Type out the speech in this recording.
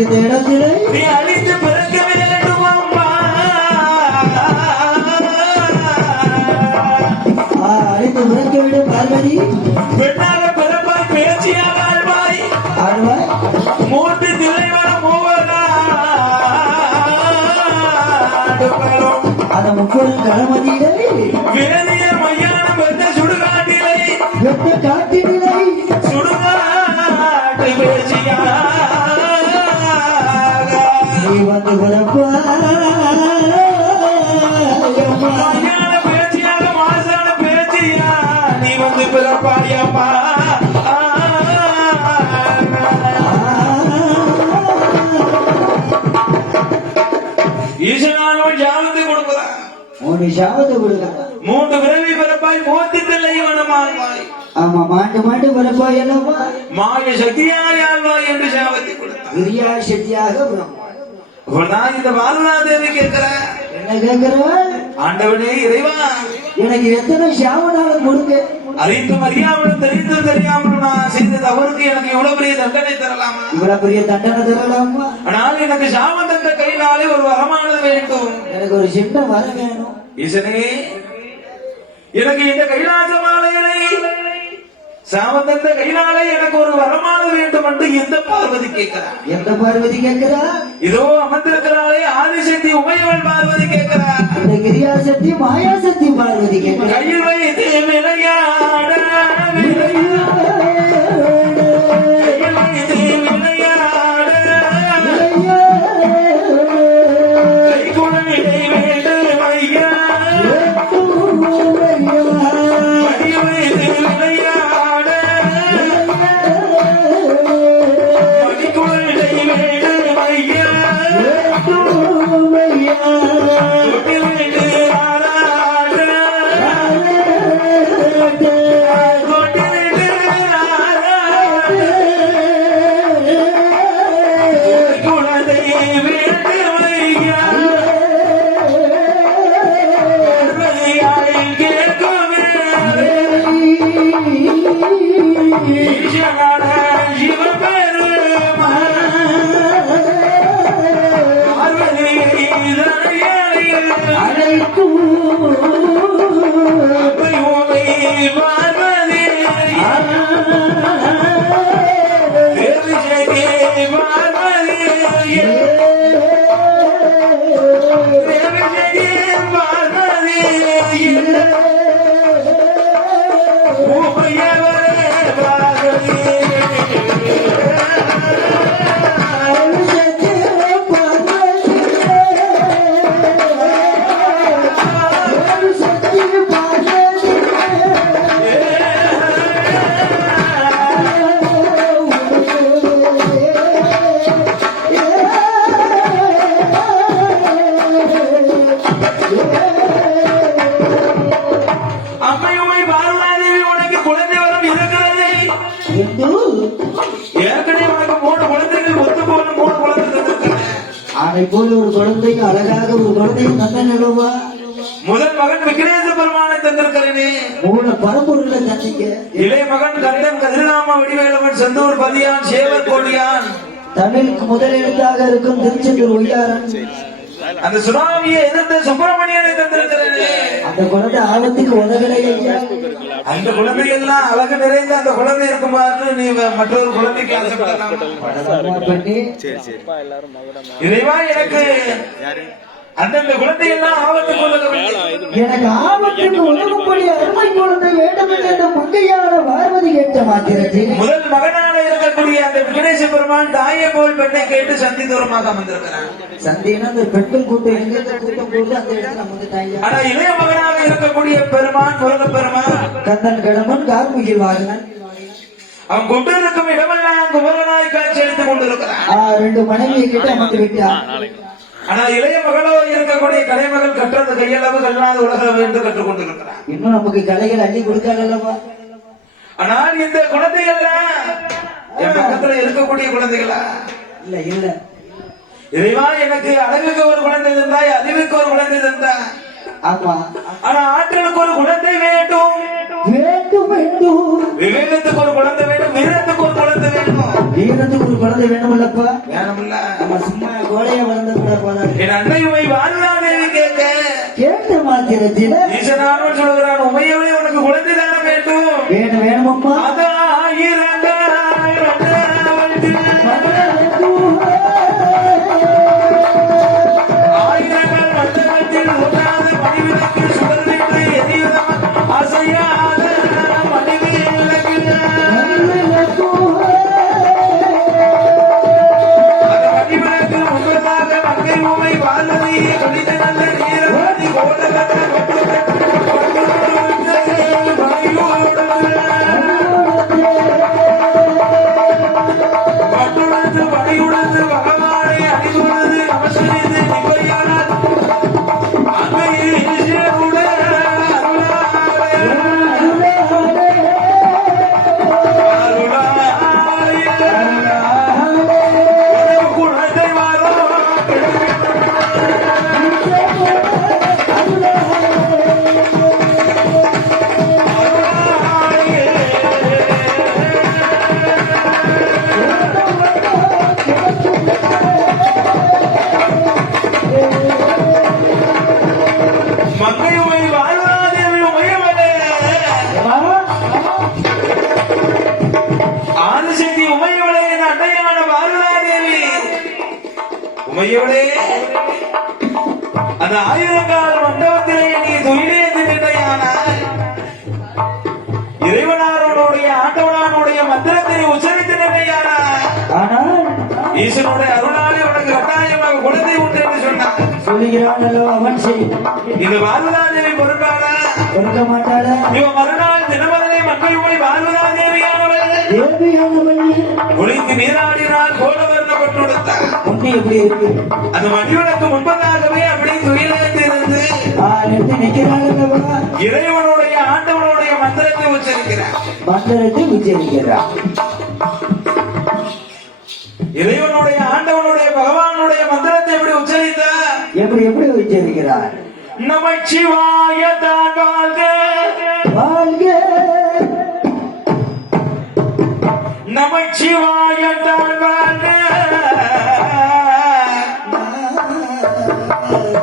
இந்த இடத்திலே நீ அழித்து பிறக்க வேண்டும் அம்மா. அழைத்து உறக்க விடு பார்வதி. பெண்ணாக பிறப்பாய் பேச்சியாக ஆழ்வாய் ஆழ்வாய் மூன்று திரைவர மூவரா. அந்த முப்பது களமதியிலே விரதிய மையானம் வெந்த சுடுகாட்டிலை. வெட்ட காட்டினிலை. பிறப்பாயம்மா ஈசனானவன் ஜாமத்தை கொடுக்கிறான் மூணு சாவது விடுங்க மூன்று பிறவி பிறப்பாய் மூர்த்தி தில்லை வனமாழ்வாய் ஆமா மாண்டு மாண்டு பிறப்பாய் அல்லவா மாய சக்தியாயாழ்வாய் என்று சாபத்தை கொடுத்தான் கிரியா சக்தியாக இந்த பாலநாதேவி கேட்கிறேன் என்ன கேட்கிறாள் ஆண்டவனே இறைவா எனக்கு எத்தனை சாவனாலும் கொடுங்க. அறிந்தும் அறியாமலும் தெரிந்தும் தெரியாமலும் நான் செய்த தவறுக்கு எனக்கு இவ்வளவு பெரிய தண்டனை தரலாமா? இவ்வளவு பெரிய தண்டனை தரலாமா? ஆனால் எனக்கு சாபம் தந்த கையினாலே ஒரு வரமானது வேண்டும். எனக்கு ஒரு சின்ன வரம் வேணும். ஈசனே எனக்கு இந்த கைலாச மாலைகளை சாபம் தந்த கையினாலே எனக்கு ஒரு வரமானது வேண்டும் என்று இந்த பார்வதி கேட்கிறார். எந்த பார்வதி கேட்கிறா? இதோ அமர்ந்திருக்கிறாளே ஆதிசக்தி உமையவள் பார்வதி கேட்கிறார். இந்த கிரியா சக்தி மாயா சக்தி பார்வதி கேட்கிறா. கையில் வைத்து விளையாட, அழகாக ஒரு குழந்தையும் தந்த நிலவா முதல் மகன் விக்னேச பெருமானை தந்திருக்கிறேனே. மூணு பரம்பொருளை தந்திக்க இளைய மகன் கந்தன் கதிர்நாம வடிவேலவன் செந்தூர் பதியான் சேவர் கோடியான். தமிழுக்கு முதல் எழுத்தாக இருக்கும் திருச்செந்தூர் ஒய்யாரன் அந்த சுனாமியை எதிர்த்த சுப்பிரமணியனை தந்திருக்கிறேனே அந்த குழந்தை ஆபத்துக்கு உதகலை ஐயா அந்த குழந்தைகள்லாம் அழகு நிறைந்த அந்த குழந்தை இருக்குமாறு நீ மற்றொரு குழந்தைக்கு ஆசைப்படலாம் பண்ணி. இறைவா எனக்கு அந்தந்த குழந்தைகள்லாம் ஆபத்துக்கு உள்ளது எனக்கு ஆபத்துக்கு உதவும்படி அருமை குழந்தை வேண்டும் என்று மங்கையான பார்வதி கேட்ட மாத்திரத்தில் முதல் மகனாக இருக்கக்கூடிய அந்த விக்னேச பெருமான் தாயை போல் பெண்ணை கேட்டு சந்தி தூரமாக வந்திருக்கிறான் சந்தேகம் அந்த பெண்கள் கூட்டம் எங்க கூட்டம் போது அந்த இடத்துல வந்துட்டாங்க ஆனா இளைய மகனாக இருக்கக்கூடிய பெருமான் முருக பெருமான் கந்தன் கடமன் கார்முகில் வாகனன். அவன் கொண்டு இருக்கும் இடமெல்லாம் குமரனாய் காட்சி அளித்துக் கொண்டிருக்கிறான் ஆ, ரெண்டு மனைவியை கிட்ட அமர்ந்து விட்டான் ஆனா இளைய மகளோ இருக்கக்கூடிய கலைமகள் கற்றது கையளவு கல்லாத உலகம் என்று கற்றுக் கொண்டிருக்கிறான் இன்னும் நமக்கு கலைகள் அள்ளி கொடுக்காதல்லவா? ஆனால் இந்த குழந்தைகள்லாம் என் பக்கத்துல இருக்கக்கூடிய குழந்தைகளா? இல்ல இல்ல. இறைவா எனக்கு அழகுக்கு ஒரு குழந்தை தந்தாய் அறிவுக்கு ஒரு குழந்தை தந்தாய் ஆமா. ஆனா ஆற்றலுக்கு ஒரு குழந்தை வேண்டும். வேண்டும் வேண்டும். விவேகத்துக்கு ஒரு குழந்தை வேண்டும் வீரத்துக்கு ஒரு குழந்தை வேண்டும். வீரத்துக்கு ஒரு குழந்தை வேணுமில்லப்பா. வேணும்ல நம்ம சும்மா கோழையா வளர்ந்தது கூட போதாது என் அன்னை உமை வாழ்ந்தாதேவி கேட்க. கேட்ட மாத்திரத்தில ஈசனானவன் சொல்கிறான் உமையவளே உமையவளே அந்த ஆயுதங்கால் மண்டபத்திலே நீ துயிலேந்து நின்றையானால் இறைவனாரோடைய ஆண்டவனானுடைய மந்திரத்தை உச்சரித்து நின்றையானால் ஆனால் ஈசனுடைய அருளாலே உனக்கு கட்டாயமாக குழந்தை உண்டு என்று சொன்னான் சொல்லுகிறான் அல்லவா அவன் செய். இது பார்வதாதேவி பொறுப்பான கொடுக்க மாட்டாளா இவன் மறுநாள் தினமதனை மக்கள் போய் பார்வதாதேவியானவள் தேவியானவள். குளித்து நீராடினால் கோலவர்ணப்பட்டு ஒண்ணு எப்படி இருக்கு? அந்த மணிவிளக்கு முன்பதாகவே அப்படி துயிலிருந்து அல்லவா? இறைவனுடைய ஆண்டவனுடைய மந்திரத்தை உச்சரிக்கிறார். மந்திரத்தை உச்சரிக்கிறான் இறைவனுடைய ஆண்டவனுடைய பகவானுடைய மந்திரத்தை எப்படி உச்சரித்தார்? எப்படி எப்படி உச்சரிக்கிறார்? நமச்சிவாய தான் வாழ்க. வாழ்க நமச்சிவாய